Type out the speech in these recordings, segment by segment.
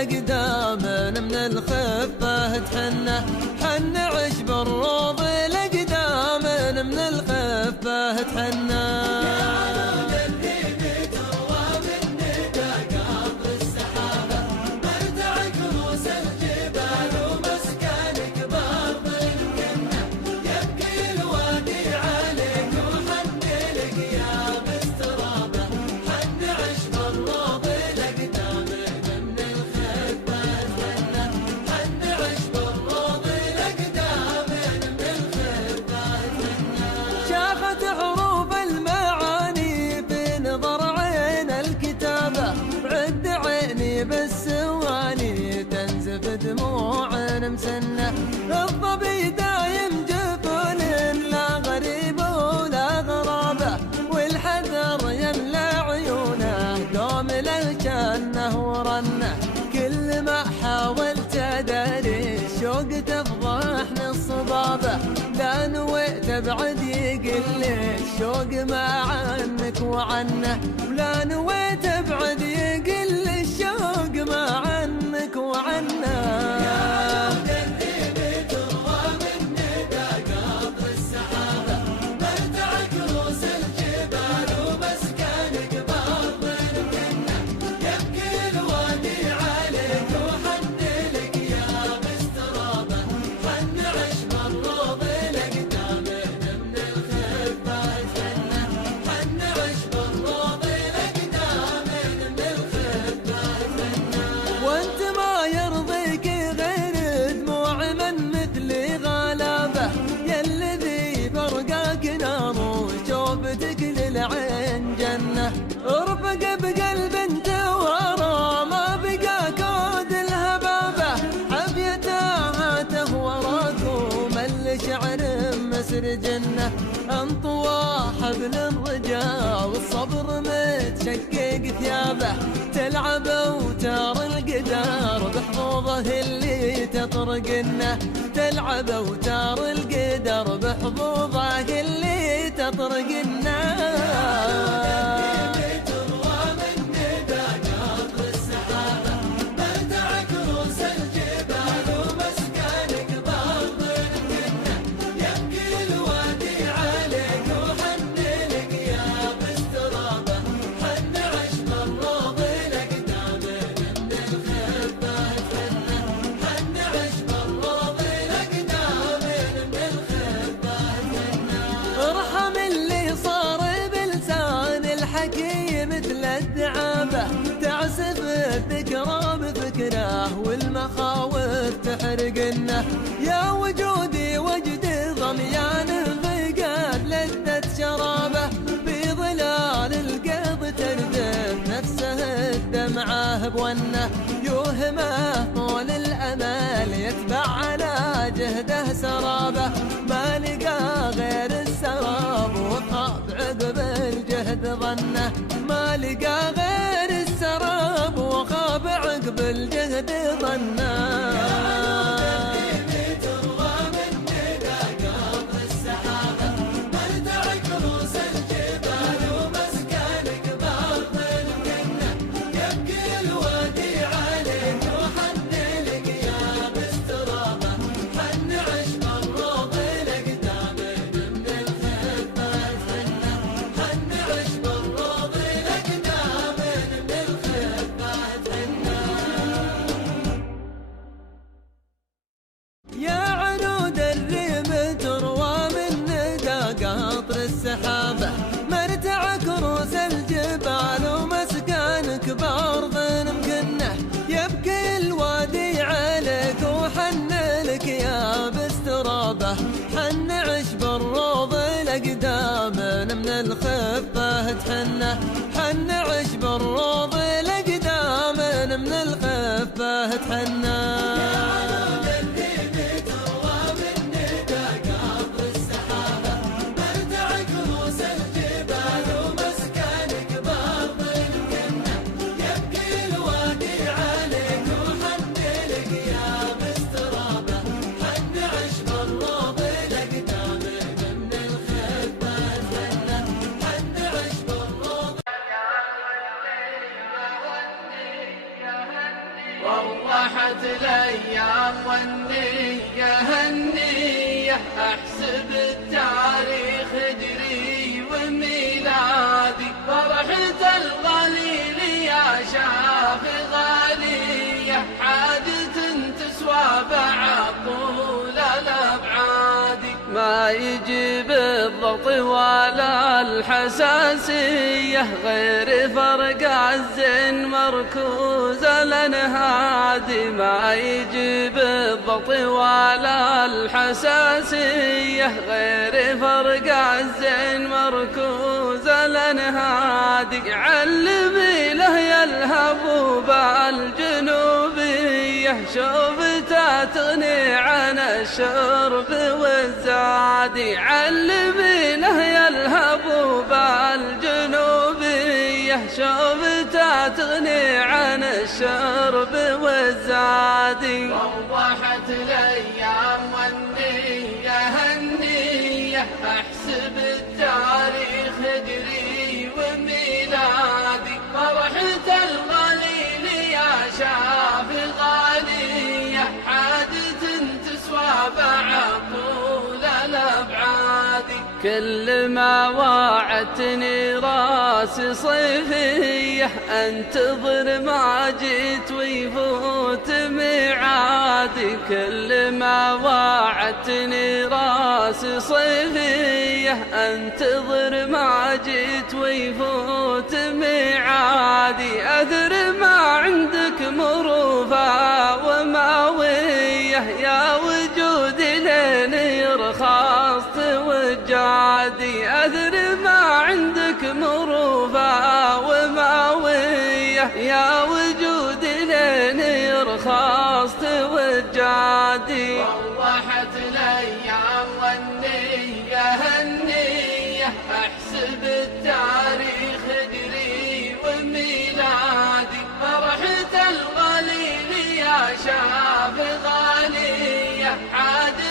الأقدام من الخفة تحنه، حن عشب الروض الأقدام من الخفة تحنه. بالسواني تنزف دموع مسنة، الظبي دايم جفون لا غريب ولا غرابة، والحذر يملى عيونه دوم له جنه ورنه. كل ما حاولت اداري الشوق تفضحني الصبابة، لا نويت ابعد يقل الشوق ما عنك وعنه، ولا نويت ابعد يقل الشوق ما عنك وعنه. العين جنة ارفق بقلب انت ورا، ما بقى كود الهبابة حبيتها تهوى من شعر مسر جنة. انطوى حبل الرجاء والصبر متشقق ثيابه، تلعب اوتار القدر بحظوظه اللي تطرقنه، تلعب اوتار القدر بحظوظه اللي تطرقنه. مثل الدعابة تعسف الذكرى بفكره، والمخاوف تحرقنه. يا وجودي وجد ضميانه فقد لذة شرابه، في ظلال القيض تردف نفسه الدمعة بونه، يوهمه طول الأمل يتبع على جهده سرابه، ما لقى غير السراب وخاب عقب الجهد ظنه، ما لقى غير السراب وخاب عقب الجهد ظنه. السحابة مرتع كروس الجبال ومسكانك بأرض مكنة، يبكي الوادي عليك وحن لك يا باسترابة، حن عشب الروض الأقدام من الخفة تحنه، حن عشب الروض الأقدام من الخفة تحنه. Wow. وضحت الأيام والنية هالنية، أحسب التاريخ هجري وميلادي، فرحة الغليل يا شاف غالية، حاجة تسوى بعد طول الأبعاد. ما يجيب الضغط ولا الحساسية، غير فرق عز مركوز الانهادي. ما يجيب الضغط ولا الحساسية، غير فرق عز مركوز الانهادي. علمي له يا الهبوب الجنوبية، شوفتها تغني عن الشرب والزاد. علمي له يا الهبوب الجنوبية، شوفتها تغني عن الشرب والزاد. وضحت الأيام والنية هالنية، أحسب التاريخ هجري وميلادي، فرحة الغليل يا شاف غالية، حاجة تسوى بعد طول الأبعاد. كل ما وعدتني راسي صيفية، انتظر ما جيت ويفوت ميعادي. كل ما وعدتني راسي صيفية، انتظر ما جيت ويفوت ميعادي. أثر ما عندك مروفة وماوية، يا وجودي لين يرخص توجادي. أثر ما عندك مروفة وماوية، يا وجودي لين يرخص توجادي. وضحت الأيام والنية هالنية، أحسب التاريخ هجري وميلادي، فرحة الغليل يا شاف غالية، حاجة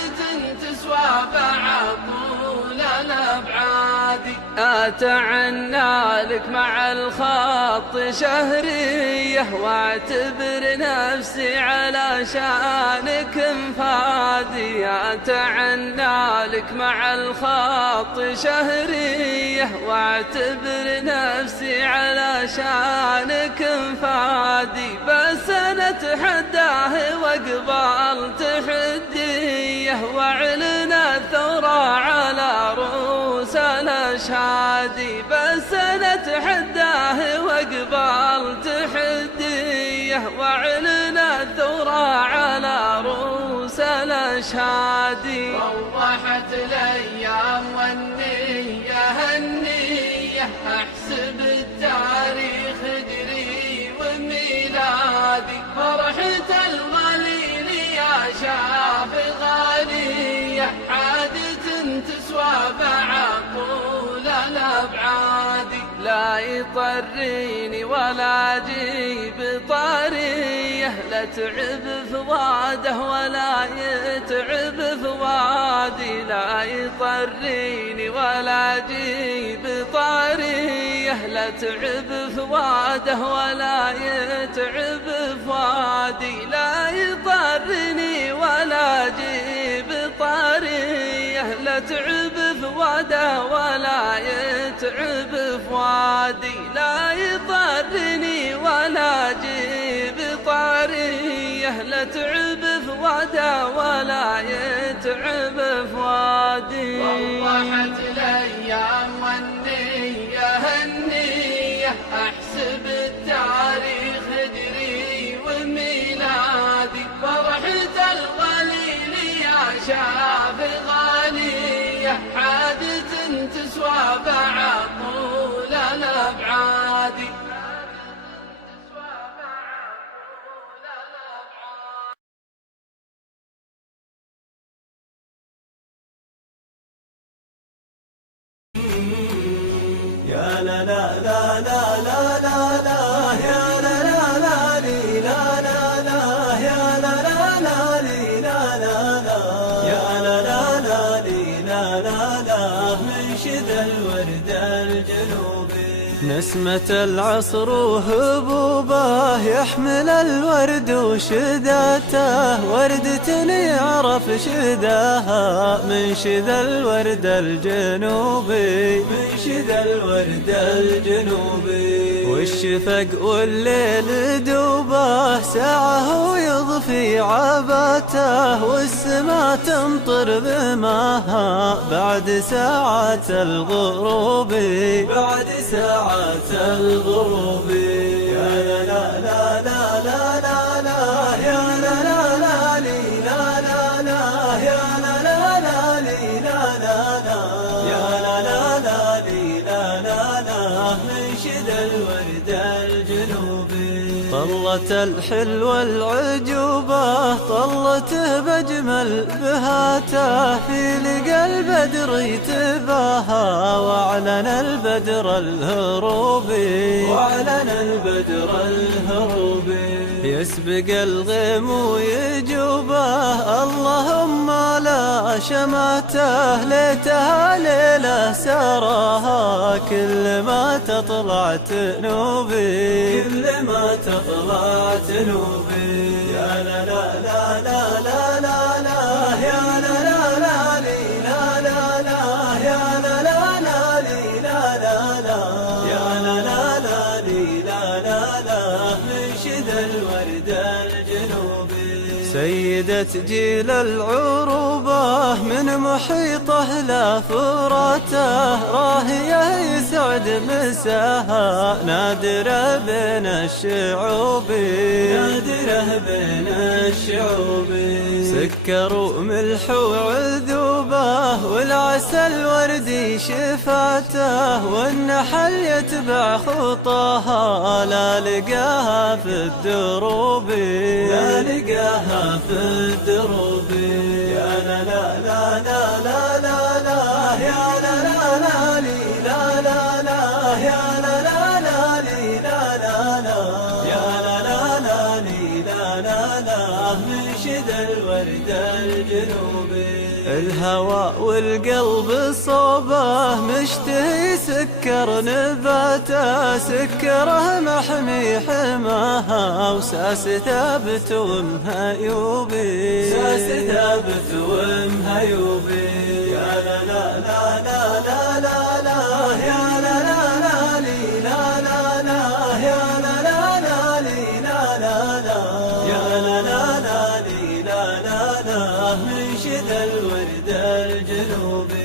تسوى بعد طول الأبعاد. أتعنى لك مع الخط شهرية، واعتبر نفسي على شانك مفادي. أتعنى لك مع الخط شهرية، واعتبر نفسي على شانك مفادي. بس أنا أتحداه واقبل تحديه، واعلن الثورة على رؤوس الأشهاد. بس أنا أتحداه واقبل تحديه، واعلن الثورة على رؤوس الأشهاد. وضحت الأيام والنية هالنية، أحسب التاريخ هجري وميلادي، فرحة الغليل يا شاف غالية، حاجة تسوى بعد طول الأبعاد. لا يطريني ولا أجيب طاريه، لا تعب فواده ولا يتعب فوادي. لا يطريني ولا أجيب طاريه، لا تعب فواده ولا يتعب فوادي. لا يطرني ولا أجيب طاريه، لا تعب فواده ولا يتعب فوادي. لا يطرني ولا أجيب طاريه، لا تعب فواده ولا يتعب فوادي. وضحت الأيام والنية هالنية، أحسب التاريخ هجري وميلادي، فرحة الغليل يا شاف غالية، حاجة تسوى بعد طول الأبعاد. يا لا لا لا لا لا لا لا، يا لا لا لا لي لا لا لا، يا لا لا لا لي لا لا لا، يا لا لا لا لي لا لا لا، من شذا الورد الجنوبي. نسمة العصر وهبوبه يحمل الورد وشداته، وردة يعرف شداها من شذا الورد الجنوبي، من شذا الورد الجنوبي. والشفق والليل دوبه ساعه ويضفي عباته، والسما تمطر بماها بعد ساعات الغروب، بعد ساعات الغروب. يا لا لا لا لا لا لا يا لا لا لا لي لا لا لا يا لا لا لا لي لا لا لا يا لا لا لا لي لا لا لا من شذا الورد الجنوبي. طلة الحلوة العجوبة طلته بأجمل بهاته، في لقى البدر يتباهى وأعلن البدر الهروبي، وأعلن البدر الهروبي. يسبق الغيم ويجوبه اللهم لا شماته، ليتها ليلة سراها كل ما تطلع تنوبي، كل ما تطلع تنوبي. يا لا لا لا لا لا لا لا يا لا لا لا لي لا لا لا يا لا لا لا لي لا لا لا يا لا لا لا لي لا لا لا من شذا الورد الجنوبي. سيدة جيل العروبة من محيطه لا فراته، راهية يسعد مساها نادرة بين الشعوب، نادرة بين الشعوب. سكر وملح وعذوبه والعسل وردي شفاته، والنحل يتبع خطاها لا لقاها في الدروب، لا لقاها في الدروب. يا لا لا لا لا لا لا لا يا لا لا لا لي لا لا لا يا لا لا لا لي لا لا لا يا لا لا لا لي لا لا لا من شذا الورد الجنوبي. الهوى والقلب صوبه مشتهي سكر نباته، سكره محمي حماها وساس ثابت ومهيوبي، ساس ثابت ومهيوبي. يا لا لا لا لا لا لا لا يا لا لا لا لي لا لا لا يا لا لا لا لي لا لا لا يا لا لا لا لي لا لا لا من شذا الورد الجنوبي.